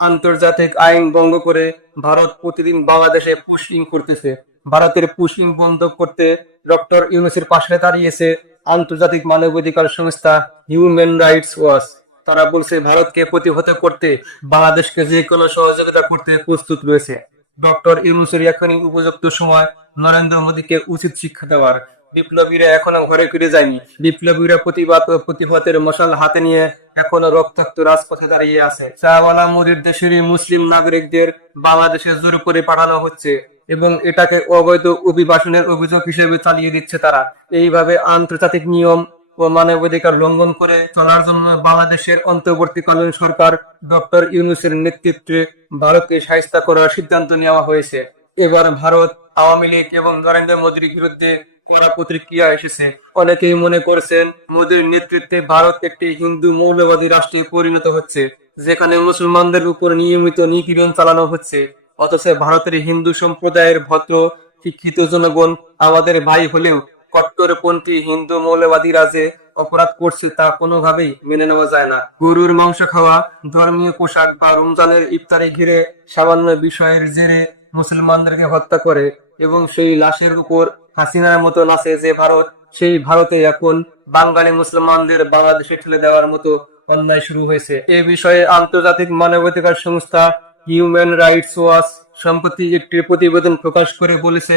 আন্তর্জাতিক আইন ভঙ্গ করে ভারত প্রতিদিন বাংলাদেশে পুশিং করতেছে। ভারতের পুশিং বন্ধ করতে ডক্টর ইউনুসের পাশে দাঁড়িয়েছে আন্তর্জাতিক মানবাধিকার সংস্থা হিউম্যান রাইটস ওয়াচ তারা বলছে, ভারতকে প্রতিহত করতে বাংলাদেশকে যে কোনো সহযোগিতা করতে প্রস্তুত রয়েছে। ডক্টর ইউনুসের এখনই উপযুক্ত সময়, নরেন্দ্র মোদীকে উচিত শিক্ষা দেওয়ার। বিপ্লবীরা এখনও ঘরে ফিরে যায়নি। বিপ্লবীরা প্রতিবাদ ও প্রতিবাদের মশাল হাতে নিয়ে এখনও রক্তাক্ত রাজপথে দাঁড়িয়ে আছে। চাওয়ালা মোদীর দেশেরই মুসলিম নাগরিকদের বাংলাদেশে জোর করে পাঠানো হচ্ছে এবং এটাকে অবৈধ অভিবাসনের অভিযোগ হিসেবে চালিয়ে দিচ্ছে তারা। এইভাবে আন্তর্জাতিক নিয়ম ও মানবাধিকার লঙ্ঘন করে চলার জন্য বাংলাদেশের অন্তর্বর্তীকালীন সরকার ডক্টর ইউনুসের নেতৃত্বে ভারতকে সাহিত্য করার সিদ্ধান্ত নেওয়া হয়েছে। এবার ভারত, আওয়ামী লীগ এবং নরেন্দ্র মোদীর বিরুদ্ধে কড়া প্রতিক্রিয়া এসেছে। অনেকেই মনে করছেন মোদীর নেতৃত্বে ভারত একটি হিন্দু মৌলবাদী রাষ্ট্রে পরিণত হচ্ছে, যেখানে মুসলমানদের উপর নিয়মিত নিপীড়ন চালানো হচ্ছে। অথচ ভারতের হিন্দু সম্প্রদায়ের ভদ্র, শিক্ষিত জনগণ আমাদের ভাই হলেও কট্টরপন্থী হিন্দু মৌলবাদীরা যে অপরাধ করছে তা কোনোভাবেই মেনে নেওয়া যায় না। গরুর মাংস খাওয়া, ধর্মীয় পোশাক বা রমজানের ইফতারে ঘিরে সামান্য বিষয়ের জেরে মুসলমানদেরকে হত্যা করে এবং সেই লাশের উপর হাসিনার মতো নাচে যে ভারত, সেই ভারতে এখন বাঙালি মুসলমানদের বাংলাদেশে ঠেলে দেওয়ার মতো অন্যায় শুরু হয়েছে। এ বিষয়ে আন্তর্জাতিক মানবাধিকার সংস্থা হিউম্যান রাইটস ওয়াচ সম্প্রতি একটি প্রতিবেদন প্রকাশ করে বলেছে,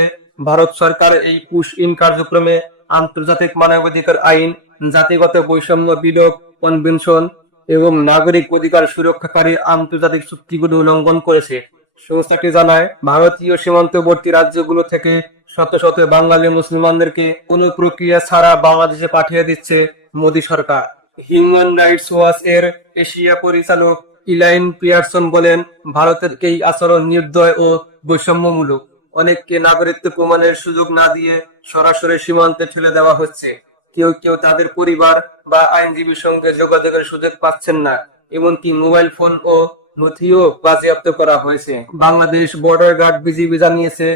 ভারত সরকার এই পুশ ইন কার্যক্রমে আন্তর্জাতিক মানবাধিকার আইন, জাতিগত বৈষম্য বিলোপ কনভেনশন এবং নাগরিক অধিকার সুরক্ষাকারী আন্তর্জাতিক চুক্তিগুলো উল্লঙ্ঘন করেছে। সংস্থাটি জানায়, ভারতীয় সীমান্তবর্তী রাজ্যগুলো থেকে শত শত বাঙালি মুসলমানদেরকে কোনো প্রক্রিয়া ছাড়া বাংলাদেশে পাঠিয়ে দিচ্ছে মোদী সরকার। হিউম্যান রাইটস ওয়াচ এর এশিয়া পরিচালক ইলাইন পিয়ারসন বলেন, ভারতের এই আচরণ নির্দয় ও বৈষম্যমূলক। অনেককে নাগরিকত্ব প্রমাণের সুযোগ না দিয়ে সরাসরি সীমান্তে ঠেলে দেওয়া হচ্ছে। কেউ কেউ তাদের পরিবার বা আইনজীবীর সঙ্গে যোগাযোগের সুযোগ পাচ্ছেন না। এমনকি মোবাইল ফোন ও নথিও বাজেয়াপ্ত করা হয়েছে। বাংলাদেশ বর্ডার গার্ড বিজিবি জানিয়েছে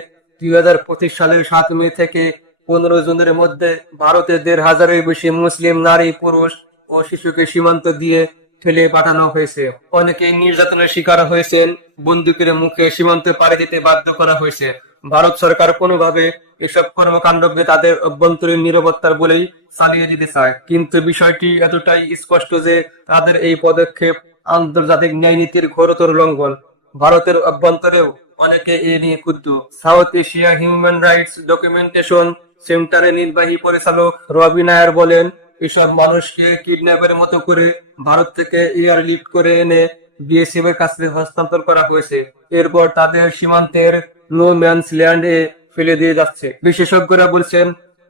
দুই হাজার পঁচিশ সালের সাত মে থেকে পনেরো জনের মধ্যে ভারতে দেড় হাজারের বেশি মুসলিম নারী, পুরুষ ও শিশুকে সীমান্ত দিয়ে ঠেলে পাঠানো হয়েছে। অনেকেই নির্যাতনের শিকার হয়েছেন, বন্দুকের মুখে সীমান্তে পাড়ি দিতে বাধ্য করা হয়েছে। ভারত সরকার কোনোভাবে এসব কর্মকাণ্ডকে তাদের অভ্যন্তরীণ নিরাপত্তার বলেই চালিয়ে দিতে চায়। কিন্তু বিষয়টি এতটাই স্পষ্ট যে তাদের এই পদক্ষেপ আন্তর্জাতিক ন্যায় নীতির ঘোরতর লঙ্ঘন। ভারতের অভ্যন্তরেও অনেকে এ নিয়ে ক্ষুব্ধ। South Asia Human Rights Documentation সেন্টারের নির্বাহী পরিচালক রবি নায়ার বলেন, এসব মানুষকে কিডন্যাপের মতো করে ভারত থেকে এয়ার লিফট করে এনে বিএসএফ এর কাছে হস্তান্তর করা হয়েছে। এরপর তাদের সীমান্তের নো ম্যানস ল্যান্ডে ফেলে দিয়ে যাচ্ছে। বিশেষজ্ঞরা বলছেন,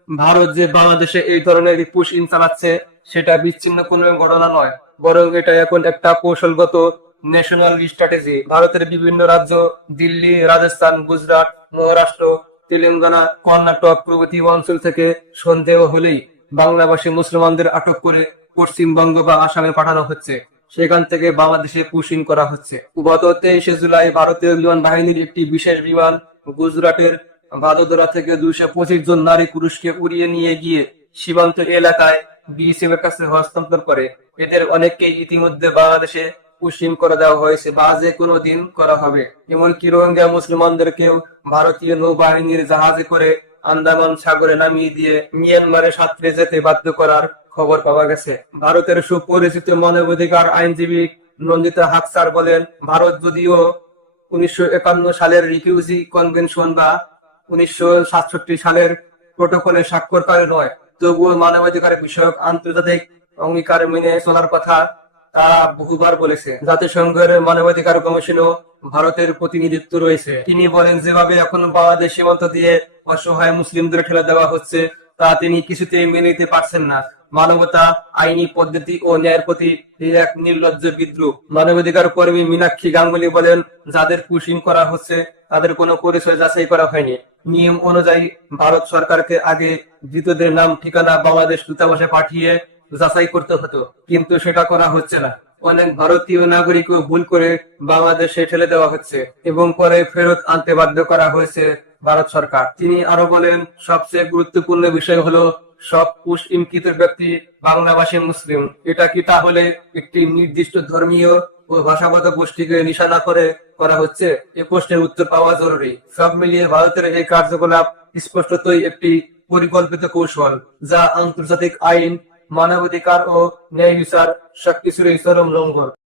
ভারত যে বাংলাদেশে এই ধরনের পুশ ইন চালাচ্ছে, সেটা বিচ্ছিন্ন কোনো ঘটনা নয়, বরং এটা এখন একটা কৌশলগত ন্যাশনাল স্ট্র্যাটেজি ভারতের বিভিন্ন রাজ্য, দিল্লি, রাজস্থান, গুজরাট, মহারাষ্ট্র, তেলেঙ্গানা, কর্ণাটক প্রভৃতি অঞ্চল থেকে সন্দেহ হলেই বাংলাভাষী মুসলমানদের আটক করে পশ্চিমবঙ্গ বা আসামে পাঠানো হচ্ছে। সেখান থেকে বাংলাদেশে পুশিং করা হচ্ছে। গত তেইশে জুলাই ভারতীয় বিমান বাহিনীর একটি বিশেষ বিমান গুজরাটের ভাদোদরা থেকে দুইশো পঁচিশ জন নারী পুরুষকে উড়িয়ে নিয়ে গিয়ে সীমান্ত এলাকায় বিএসএফ এর কাছে হস্তান্তর করে। এদের অনেককেই ইতিমধ্যে বাংলাদেশে পুশিং করে দেওয়া হয়েছে বা যে কোনো দিন করা হবে। এমনকি রোহিঙ্গা মুসলমানদেরকেও ভারতীয় নৌবাহিনীর জাহাজে করে আন্দামান সাগরে নামিয়ে দিয়ে মিয়ানমারে সাঁতরে যেতে বাধ্য করার খবর পাওয়া গেছে। ভারতের সুপরিচিত মানবাধিকার আইনজীবী নন্দিতা হাকসার বলেন, ভারত যদিও উনিশশো একান্ন সালের রিফিউজি কনভেনশন বা উনিশশো সাতষট্টি সালের প্রোটোকলে স্বাক্ষরকারী নয়, তবুও মানবাধিকার বিষয়ক আন্তর্জাতিক অঙ্গীকার মেনে চলার কথা তারা বহুবার বলেছে, জাতিসংঘের মানবাধিকার কমিশনও ভারতের প্রতিনিধিত্ব রয়েছে। তিনি বলেন, যেভাবে এখন বাংলাদেশ সীমান্ত দিয়ে অসহায় মুসলিমদের ঠেলে দেওয়া হচ্ছে, তা তিনি কিছুতেই মেনে নিতে পারছেন না। মানবতা, আইনি পদ্ধতি ও ন্যায়ের প্রতি এক নির্লজ্জ বিদ্রুপ। মানবাধিকার কর্মী মীনাক্ষী গাঙ্গুলি বলেন, যাদের পুশিং করা হচ্ছে, তাদের কোনো পরিচয় যাচাই করা হয়নি। নিয়ম অনুযায়ী ভারত সরকারকে আগে ধৃতদের নাম, ঠিকানা বাংলাদেশ দূতাবাসে পাঠিয়ে যাচাই করতে হতো, কিন্তু সেটা করা হচ্ছে না। অনেক ভারতীয় নাগরিকও ভুল করে বাংলাদেশে ঠেলে দেওয়া হচ্ছে এবং পরে ফেরত আনতে বাধ্য করা হয়েছে ভারত সরকার। তিনি আরও বলেন, সবচেয়ে গুরুত্বপূর্ণ বিষয় হলো, সব পুষ ইমকৃত ব্যক্তি বাংলাভাষী মুসলিম। এটা কি তাহলে একটি নির্দিষ্ট ধর্মীয় ও ভাষাগত গোষ্ঠীকে নিশানা করে করা হচ্ছে? এ প্রশ্নের উত্তর পাওয়া জরুরি। সব মিলিয়ে ভারতের এই কার্যকলাপ স্পষ্টতই একটি পরিকল্পিত কৌশল, যা আন্তর্জাতিক আইন মানবাধিকার ও ন্যায় বিচার সবকিছুরই চরম লঙ্ঘন